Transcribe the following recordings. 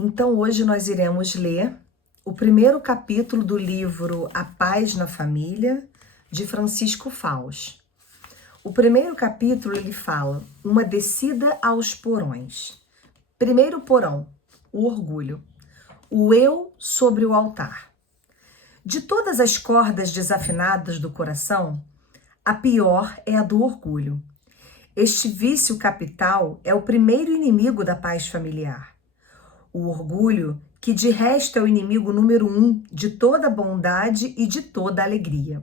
Então, hoje nós iremos ler o primeiro capítulo do livro A Paz na Família, de Francisco Faus. O primeiro capítulo ele fala uma descida aos porões. Primeiro porão, o orgulho. O eu sobre o altar. De todas as cordas desafinadas do coração, a pior é a do orgulho. Este vício capital é o primeiro inimigo da paz familiar. O orgulho, que de resto é o inimigo número 1 de toda bondade e de toda alegria.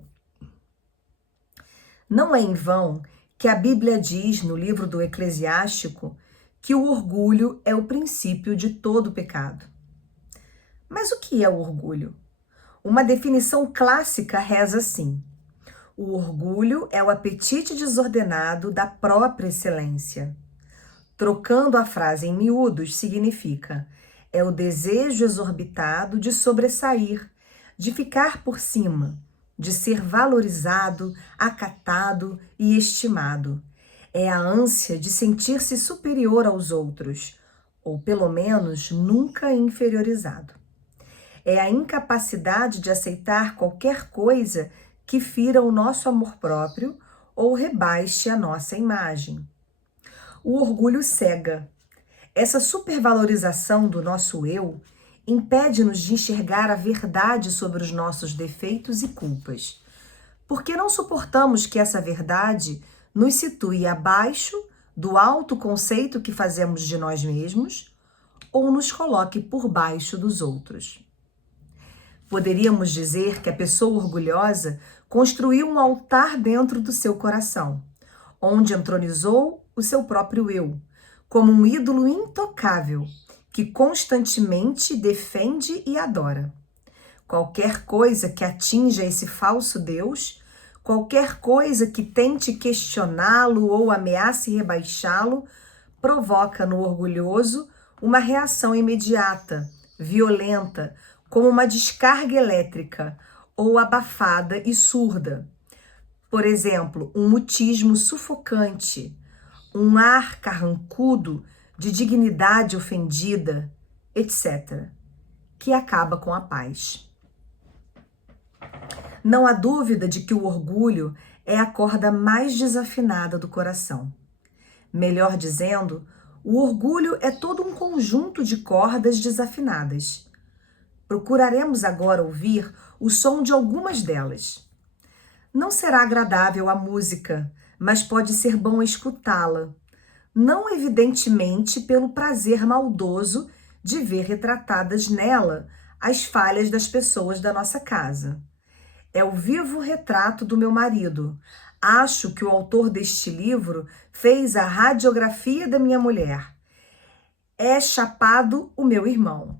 Não é em vão que a Bíblia diz no livro do Eclesiástico que o orgulho é o princípio de todo pecado. Mas o que é o orgulho? Uma definição clássica reza assim: o orgulho é o apetite desordenado da própria excelência. Trocando a frase em miúdos, significa: é o desejo exorbitado de sobressair, de ficar por cima, de ser valorizado, acatado e estimado. É a ânsia de sentir-se superior aos outros, ou pelo menos nunca inferiorizado. É a incapacidade de aceitar qualquer coisa que fira o nosso amor próprio ou rebaixe a nossa imagem. O orgulho cega. Essa supervalorização do nosso eu impede-nos de enxergar a verdade sobre os nossos defeitos e culpas, porque não suportamos que essa verdade nos situe abaixo do alto conceito que fazemos de nós mesmos ou nos coloque por baixo dos outros. Poderíamos dizer que a pessoa orgulhosa construiu um altar dentro do seu coração, onde entronizou o seu próprio eu, como um ídolo intocável, que constantemente defende e adora. Qualquer coisa que atinja esse falso Deus, qualquer coisa que tente questioná-lo ou ameace rebaixá-lo, provoca no orgulhoso uma reação imediata, violenta, como uma descarga elétrica, ou abafada e surda. Por exemplo, um mutismo sufocante, um ar carrancudo de dignidade ofendida, etc., que acaba com a paz. Não há dúvida de que o orgulho é a corda mais desafinada do coração. Melhor dizendo, o orgulho é todo um conjunto de cordas desafinadas. Procuraremos agora ouvir o som de algumas delas. Não será agradável a música, mas pode ser bom escutá-la, não evidentemente pelo prazer maldoso de ver retratadas nela as falhas das pessoas da nossa casa. É o vivo retrato do meu marido. Acho que o autor deste livro fez a radiografia da minha mulher. É chapado o meu irmão.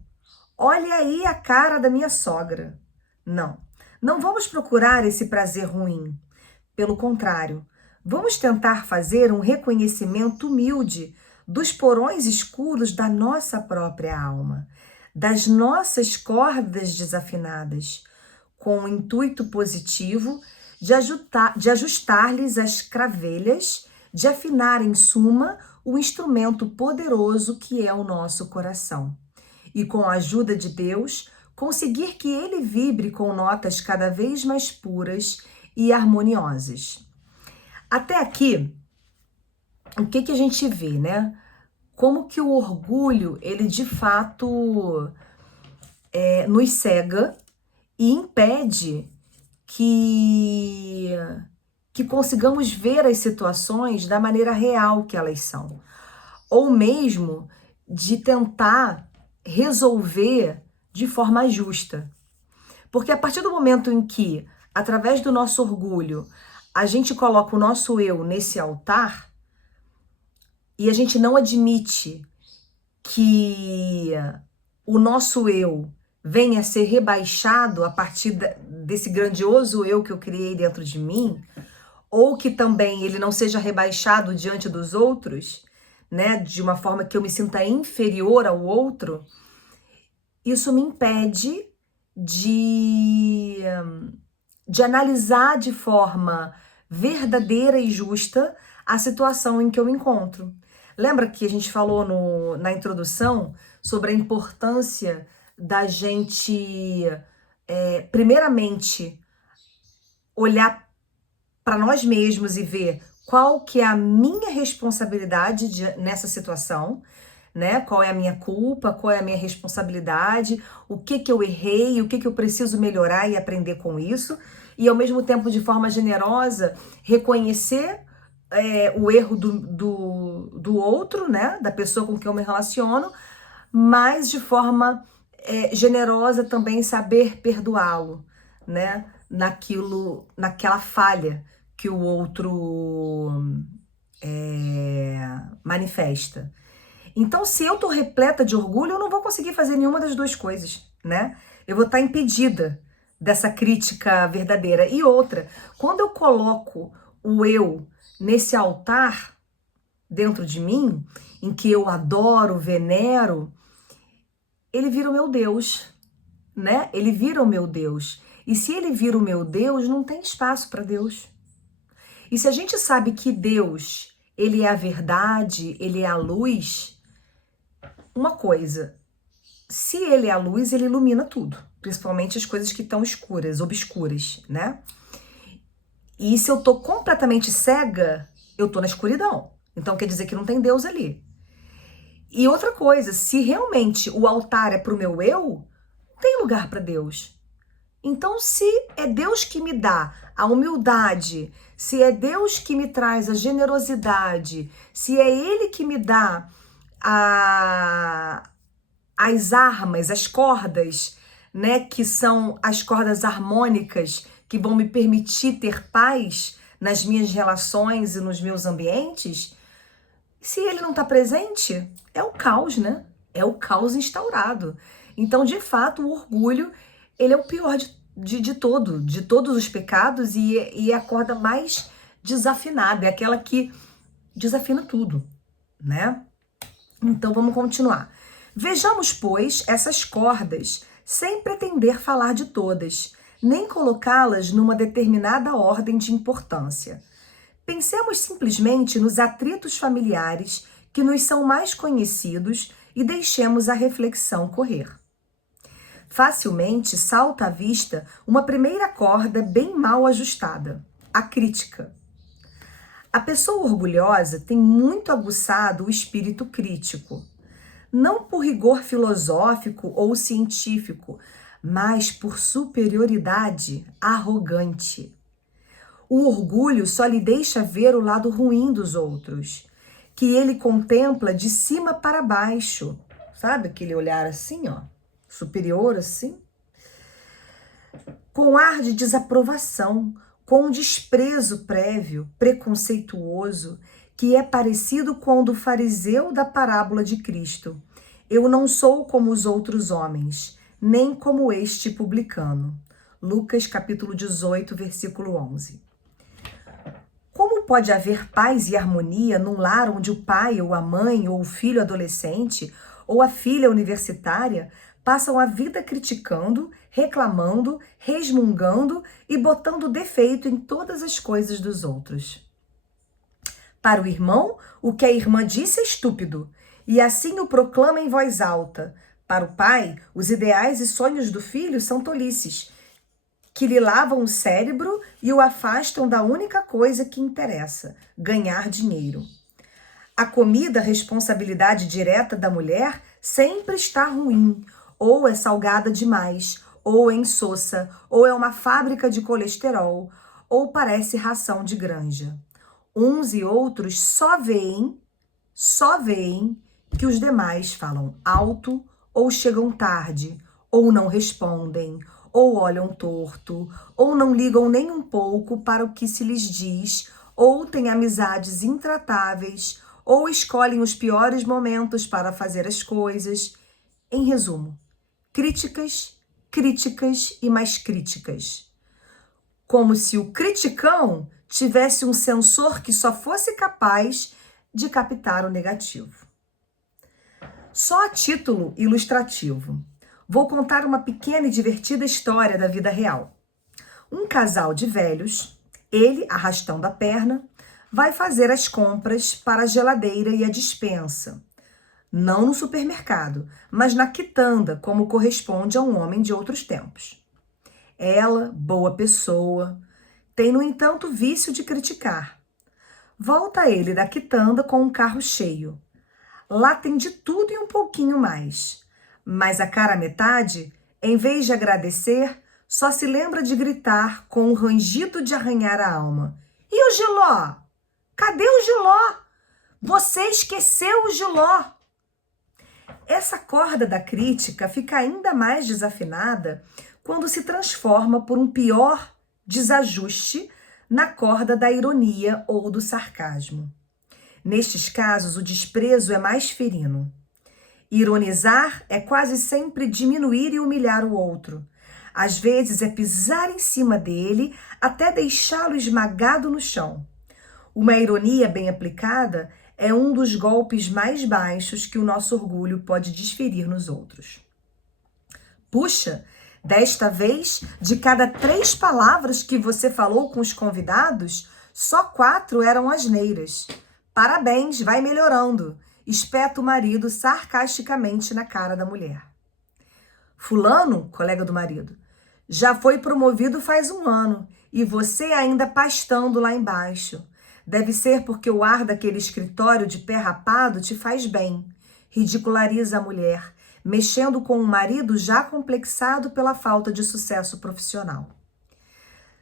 Olha aí a cara da minha sogra. Não vamos procurar esse prazer ruim. Pelo contrário, vamos tentar fazer um reconhecimento humilde dos porões escuros da nossa própria alma, das nossas cordas desafinadas, com o intuito positivo de ajustar-lhes as cravelhas, de afinar, em suma, o instrumento poderoso que é o nosso coração. E com a ajuda de Deus, conseguir que ele vibre com notas cada vez mais puras e harmoniosas. Até aqui, o que a gente vê, né? Como que o orgulho, ele de fato nos cega e impede que consigamos ver as situações da maneira real que elas são. Ou mesmo de tentar resolver de forma justa. Porque a partir do momento em que, através do nosso orgulho, a gente coloca o nosso eu nesse altar e a gente não admite que o nosso eu venha a ser rebaixado a partir desse grandioso eu que eu criei dentro de mim, ou que também ele não seja rebaixado diante dos outros, né, de uma forma que eu me sinta inferior ao outro, isso me impede de analisar de forma verdadeira e justa a situação em que eu me encontro. Lembra que a gente falou na introdução sobre a importância da gente, primeiramente, olhar para nós mesmos e ver qual que é a minha responsabilidade nessa situação, né? Qual é a minha culpa, qual é a minha responsabilidade, o que que eu errei, o que que eu preciso melhorar e aprender com isso, e ao mesmo tempo, de forma generosa, reconhecer o erro do outro, né? Da pessoa com quem eu me relaciono, mas de forma generosa também saber perdoá-lo, né? Naquela falha que o outro manifesta. Então, se eu tô repleta de orgulho, eu não vou conseguir fazer nenhuma das duas coisas, né? Eu vou estar impedida dessa crítica verdadeira. E outra, quando eu coloco o eu nesse altar dentro de mim, em que eu adoro, venero, ele vira o meu Deus, né? Ele vira o meu Deus. E se ele vira o meu Deus, não tem espaço para Deus. E se a gente sabe que Deus, ele é a verdade, ele é a luz, uma coisa, se ele é a luz, ele ilumina tudo, principalmente as coisas que estão escuras, obscuras, né? E se eu tô completamente cega, eu tô na escuridão. Então quer dizer que não tem Deus ali. E outra coisa, se realmente o altar é pro meu eu, não tem lugar para Deus. Então, se é Deus que me dá a humildade, se é Deus que me traz a generosidade, se é Ele que me dá as armas, as cordas, né, que são as cordas harmônicas que vão me permitir ter paz nas minhas relações e nos meus ambientes, se ele não está presente, é o caos, né? É o caos instaurado. Então, de fato, o orgulho, ele é o pior de todos os pecados e é a corda mais desafinada, é aquela que desafina tudo, né? Então, vamos continuar. Vejamos, pois, essas cordas, sem pretender falar de todas, nem colocá-las numa determinada ordem de importância. Pensemos simplesmente nos atritos familiares que nos são mais conhecidos e deixemos a reflexão correr. Facilmente salta à vista uma primeira corda bem mal ajustada: a crítica. A pessoa orgulhosa tem muito aguçado o espírito crítico, não por rigor filosófico ou científico, mas por superioridade arrogante. O orgulho só lhe deixa ver o lado ruim dos outros, que ele contempla de cima para baixo. Sabe aquele olhar assim, ó, superior assim? Com ar de desaprovação, com um desprezo prévio, preconceituoso, que é parecido com o do fariseu da parábola de Cristo. Eu não sou como os outros homens, nem como este publicano. Lucas capítulo 18, versículo 11. Como pode haver paz e harmonia num lar onde o pai ou a mãe ou o filho adolescente ou a filha universitária passam a vida criticando, reclamando, resmungando e botando defeito em todas as coisas dos outros? Para o irmão, o que a irmã disse é estúpido, e assim o proclama em voz alta. Para o pai, os ideais e sonhos do filho são tolices, que lhe lavam o cérebro e o afastam da única coisa que interessa: ganhar dinheiro. A comida, responsabilidade direta da mulher, sempre está ruim, ou é salgada demais, ou é insossa, ou é uma fábrica de colesterol, ou parece ração de granja. Uns e outros só veem que os demais falam alto, ou chegam tarde, ou não respondem, ou olham torto, ou não ligam nem um pouco para o que se lhes diz, ou têm amizades intratáveis, ou escolhem os piores momentos para fazer as coisas. Em resumo, críticas, críticas e mais críticas. Como se o criticão tivesse um sensor que só fosse capaz de captar o negativo. Só a título ilustrativo, vou contar uma pequena e divertida história da vida real. Um casal de velhos, ele arrastando a perna, vai fazer as compras para a geladeira e a despensa. Não no supermercado, mas na quitanda, como corresponde a um homem de outros tempos. Ela, boa pessoa, tem, no entanto, o vício de criticar. Volta ele da quitanda com um carro cheio. Lá tem de tudo e um pouquinho mais. Mas a cara metade, em vez de agradecer, só se lembra de gritar com um rangido de arranhar a alma. E o jiló? Cadê o jiló? Você esqueceu o jiló! Essa corda da crítica fica ainda mais desafinada quando se transforma por um pior desajuste na corda da ironia ou do sarcasmo. Nestes casos, o desprezo é mais ferino. Ironizar é quase sempre diminuir e humilhar o outro. Às vezes é pisar em cima dele até deixá-lo esmagado no chão. Uma ironia bem aplicada é um dos golpes mais baixos que o nosso orgulho pode desferir nos outros. Puxa, desta vez, de cada 3 palavras que você falou com os convidados, só 4 eram asneiras. Parabéns, vai melhorando, espeta o marido sarcasticamente na cara da mulher. Fulano, colega do marido, já foi promovido faz 1 ano e você ainda pastando lá embaixo. Deve ser porque o ar daquele escritório de pé rapado te faz bem. Ridiculariza a mulher, mexendo com um marido já complexado pela falta de sucesso profissional.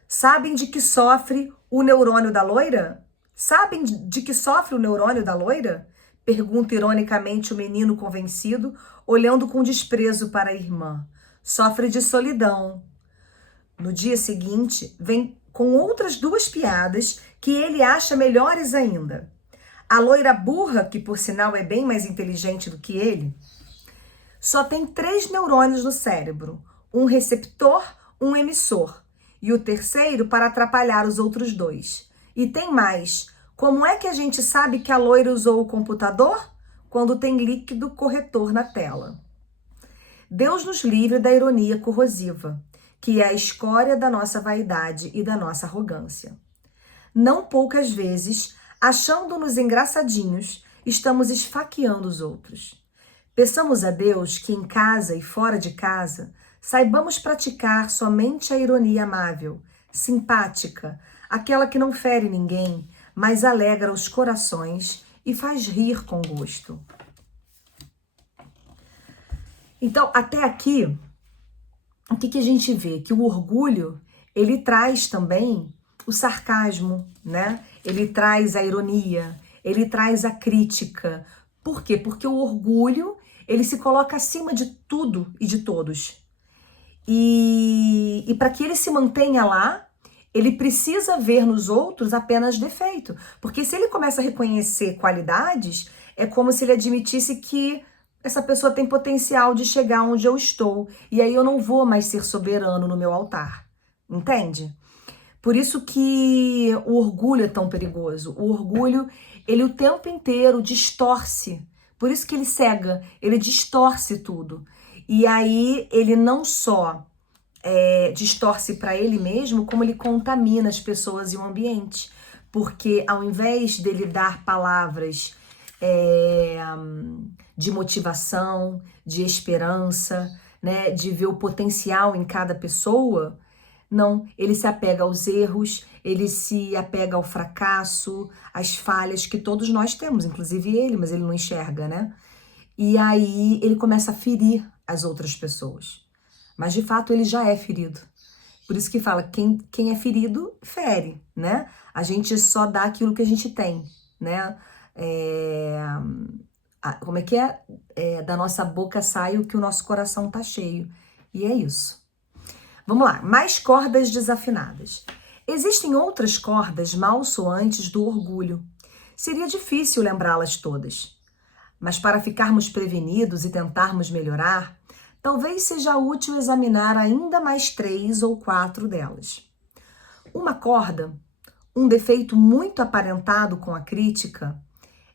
Sabem de que sofre o neurônio da loira? Sabem de que sofre o neurônio da loira? Pergunta ironicamente o menino convencido, olhando com desprezo para a irmã. Sofre de solidão. No dia seguinte, vem com outras 2 piadas que ele acha melhores ainda. A loira burra, que por sinal é bem mais inteligente do que ele, só tem 3 neurônios no cérebro, um receptor, um emissor, e o terceiro para atrapalhar os outros 2. E tem mais. Como é que a gente sabe que a loira usou o computador? Quando tem líquido corretor na tela. Deus nos livre da ironia corrosiva, que é a escória da nossa vaidade e da nossa arrogância. Não poucas vezes, achando-nos engraçadinhos, estamos esfaqueando os outros. Peçamos a Deus que em casa e fora de casa, saibamos praticar somente a ironia amável, simpática, aquela que não fere ninguém, mas alegra os corações e faz rir com gosto. Então, até aqui, o que a gente vê? Que o orgulho, ele traz também o sarcasmo, né? Ele traz a ironia, ele traz a crítica. Por quê? Porque o orgulho, ele se coloca acima de tudo e de todos. E para que ele se mantenha lá, ele precisa ver nos outros apenas defeito. Porque se ele começa a reconhecer qualidades, é como se ele admitisse que essa pessoa tem potencial de chegar onde eu estou. E aí eu não vou mais ser soberano no meu altar. Entende? Por isso que o orgulho é tão perigoso. O orgulho, ele o tempo inteiro distorce. Por isso que ele cega, ele distorce tudo. E aí ele não só distorce para ele mesmo, como ele contamina as pessoas e o ambiente. Porque ao invés dele dar palavras de motivação, de esperança, né, de ver o potencial em cada pessoa, não, ele se apega aos erros, ele se apega ao fracasso, às falhas que todos nós temos, inclusive ele, mas ele não enxerga, né? E aí ele começa a ferir as outras pessoas. Mas de fato ele já é ferido. Por isso que fala, quem é ferido, fere, né? A gente só dá aquilo que a gente tem, né? Como é que é? Da nossa boca sai o que o nosso coração tá cheio. E é isso. Vamos lá, mais cordas desafinadas. Existem outras cordas mal soantes do orgulho. Seria difícil lembrá-las todas. Mas para ficarmos prevenidos e tentarmos melhorar, talvez seja útil examinar ainda mais 3 ou 4 delas. Uma corda, um defeito muito aparentado com a crítica,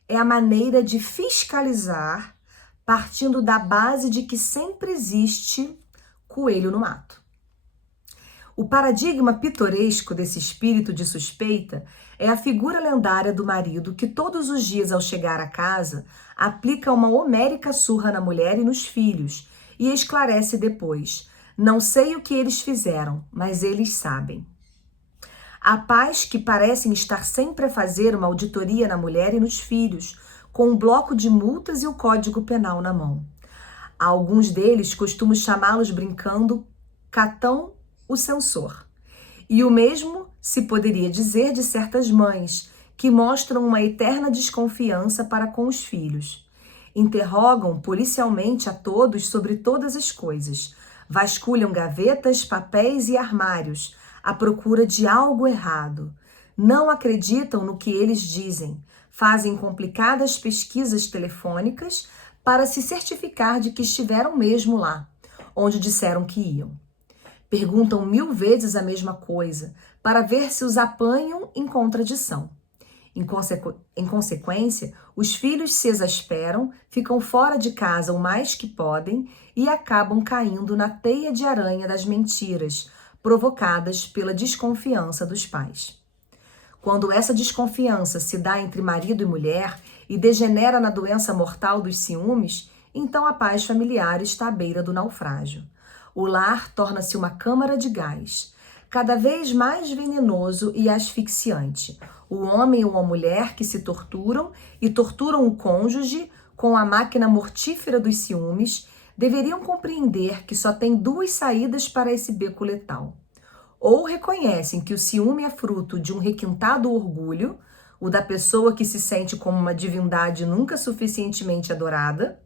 é a maneira de fiscalizar partindo da base de que sempre existe coelho no mato. O paradigma pitoresco desse espírito de suspeita É a figura lendária do marido que todos os dias ao chegar a casa aplica uma homérica surra na mulher e nos filhos e esclarece depois: não sei o que eles fizeram, mas eles sabem. Há pais que parecem estar sempre a fazer uma auditoria na mulher e nos filhos, com um bloco de multas e o Código Penal na mão. Alguns deles costumam chamá-los brincando Catão o censor. E o mesmo se poderia dizer de certas mães, que mostram uma eterna desconfiança para com os filhos. Interrogam policialmente a todos sobre todas as coisas. Vasculham gavetas, papéis e armários, à procura de algo errado. Não acreditam no que eles dizem. Fazem complicadas pesquisas telefônicas para se certificar de que estiveram mesmo lá, onde disseram que iam. Perguntam 1000 vezes a mesma coisa, para ver se os apanham em contradição. Em consequência, os filhos se exasperam, ficam fora de casa o mais que podem e acabam caindo na teia de aranha das mentiras, provocadas pela desconfiança dos pais. Quando essa desconfiança se dá entre marido e mulher e degenera na doença mortal dos ciúmes, então a paz familiar está à beira do naufrágio. O lar torna-se uma câmara de gás, cada vez mais venenoso e asfixiante. O homem ou a mulher que se torturam e torturam o cônjuge com a máquina mortífera dos ciúmes deveriam compreender que só tem 2 saídas para esse beco letal. Ou reconhecem que o ciúme é fruto de um requintado orgulho, o da pessoa que se sente como uma divindade nunca suficientemente adorada,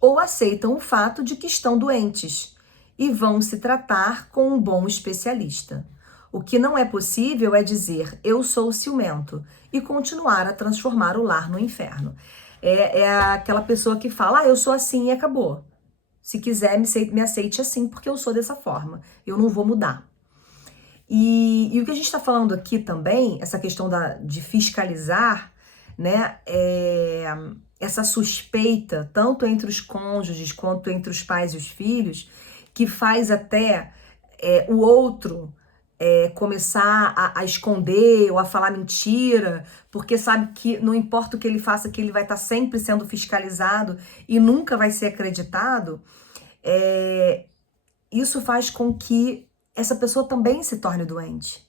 ou aceitam o fato de que estão doentes e vão se tratar com um bom especialista. O que não é possível é dizer eu sou ciumento e continuar a transformar o lar no inferno. É aquela pessoa que fala, eu sou assim e acabou. Se quiser, me aceite assim, porque eu sou dessa forma. Eu não vou mudar. E o que a gente está falando aqui também, essa questão de fiscalizar, né, essa suspeita, tanto entre os cônjuges quanto entre os pais e os filhos, que faz até o outro começar a esconder ou a falar mentira, porque sabe que não importa o que ele faça, que ele vai estar sempre sendo fiscalizado e nunca vai ser acreditado. Isso faz com que essa pessoa também se torne doente.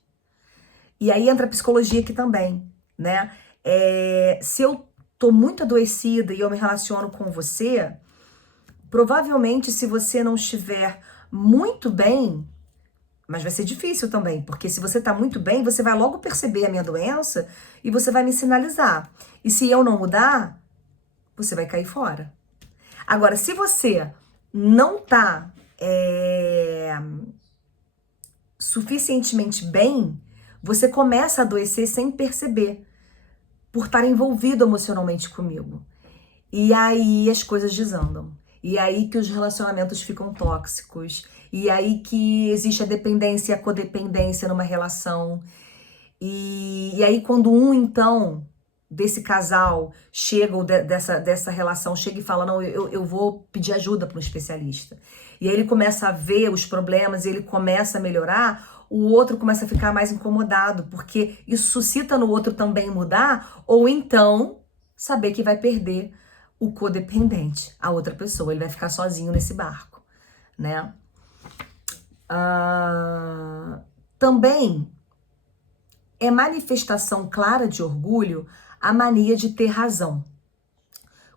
E aí entra a psicologia aqui também, né? Se eu tô muito adoecida e eu me relaciono com você, provavelmente se você não estiver muito bem, mas vai ser difícil também, porque se você tá muito bem, você vai logo perceber a minha doença e você vai me sinalizar. E se eu não mudar, você vai cair fora. Agora, se você não tá suficientemente bem, você começa a adoecer sem perceber, por estar envolvido emocionalmente comigo. E aí as coisas desandam. E aí que os relacionamentos ficam tóxicos. E aí que existe a dependência e a codependência numa relação. E aí quando então, desse casal chega, ou dessa relação, chega e fala, não, eu vou pedir ajuda para um especialista. E aí ele começa a ver os problemas, ele começa a melhorar, o outro começa a ficar mais incomodado, porque isso suscita no outro também mudar, ou então saber que vai perder o codependente, a outra pessoa, ele vai ficar sozinho nesse barco, né? Também é manifestação clara de orgulho a mania de ter razão.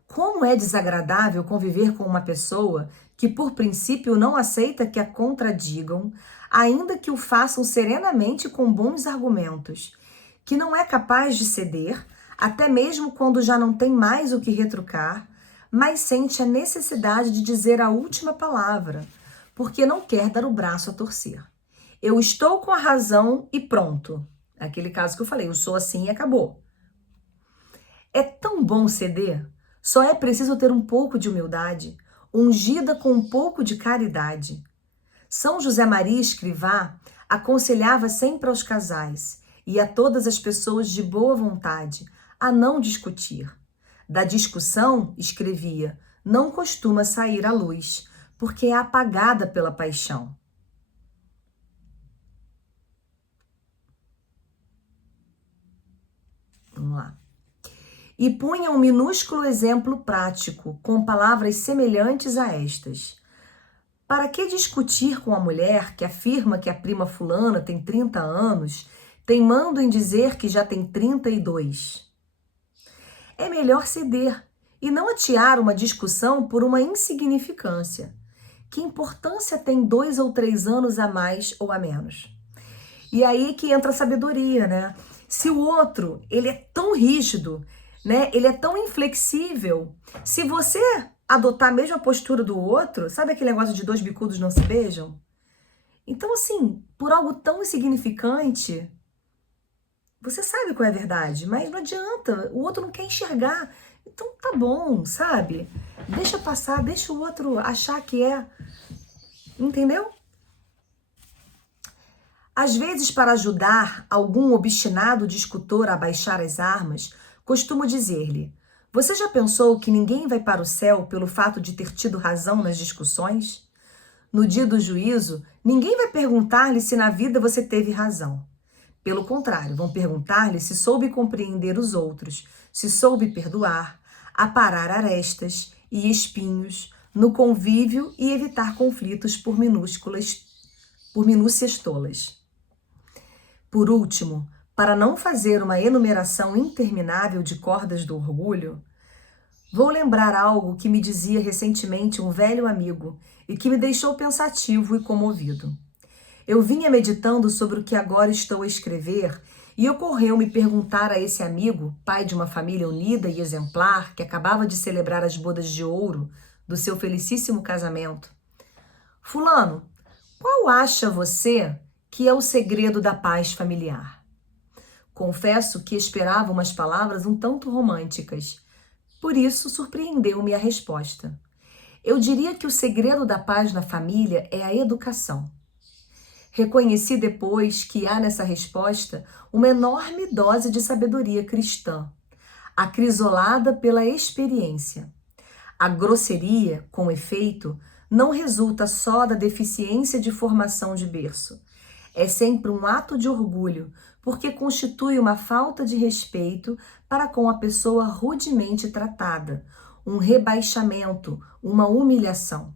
Como é desagradável conviver com uma pessoa que, por princípio, não aceita que a contradigam, ainda que o façam serenamente com bons argumentos, que não é capaz de ceder, até mesmo quando já não tem mais o que retrucar, mas sente a necessidade de dizer a última palavra, porque não quer dar o braço a torcer. Eu estou com a razão e pronto. Aquele caso que eu falei, eu sou assim e acabou. É tão bom ceder, só é preciso ter um pouco de humildade, ungida com um pouco de caridade. São José Maria Escrivá aconselhava sempre aos casais e a todas as pessoas de boa vontade a não discutir. Da discussão, escrevia, não costuma sair à luz, porque é apagada pela paixão. Vamos lá. E punha um minúsculo exemplo prático, com palavras semelhantes a estas. Para que discutir com a mulher que afirma que a prima fulana tem 30 anos, teimando em dizer que já tem 32? É melhor ceder e não atear uma discussão por uma insignificância. Que importância tem 2 ou 3 anos a mais ou a menos? E aí que entra a sabedoria, né? Se o outro, ele é tão rígido, né? Ele é tão inflexível. Se você adotar a mesma postura do outro, sabe aquele negócio de 2 bicudos não se beijam? Então, assim, por algo tão insignificante, você sabe qual é a verdade, mas não adianta, o outro não quer enxergar. Então tá bom, sabe? Deixa passar, deixa o outro achar que é. Entendeu? Às vezes, para ajudar algum obstinado discutor a baixar as armas, costumo dizer-lhe: você já pensou que ninguém vai para o céu pelo fato de ter tido razão nas discussões? No dia do juízo, ninguém vai perguntar-lhe se na vida você teve razão. Pelo contrário, vão perguntar-lhe se soube compreender os outros, se soube perdoar, aparar arestas e espinhos no convívio e evitar conflitos por minúcias tolas. Por último, para não fazer uma enumeração interminável de cordas do orgulho, vou lembrar algo que me dizia recentemente um velho amigo e que me deixou pensativo e comovido. Eu vinha meditando sobre o que agora estou a escrever e ocorreu-me perguntar a esse amigo, pai de uma família unida e exemplar, que acabava de celebrar as bodas de ouro do seu felicíssimo casamento: Fulano, qual acha você que é o segredo da paz familiar? Confesso que esperava umas palavras um tanto românticas. Por isso, surpreendeu-me a resposta. Eu diria que o segredo da paz na família é a educação. Reconheci depois que há nessa resposta uma enorme dose de sabedoria cristã, acrisolada pela experiência. A grosseria, com efeito, não resulta só da deficiência de formação de berço. É sempre um ato de orgulho, porque constitui uma falta de respeito para com a pessoa rudemente tratada, um rebaixamento, uma humilhação.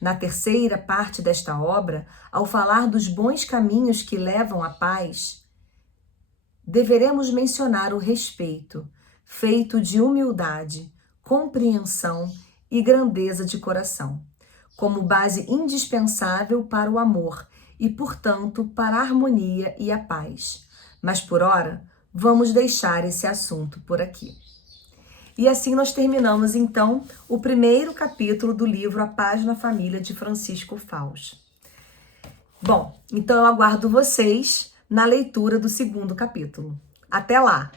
Na terceira parte desta obra, ao falar dos bons caminhos que levam à paz, deveremos mencionar o respeito, feito de humildade, compreensão e grandeza de coração, como base indispensável para o amor e, portanto, para a harmonia e a paz. Mas, por ora, vamos deixar esse assunto por aqui. E assim nós terminamos, então, o primeiro capítulo do livro A Paz na Família, de Francisco Fausto. Bom, então eu aguardo vocês na leitura do segundo capítulo. Até lá!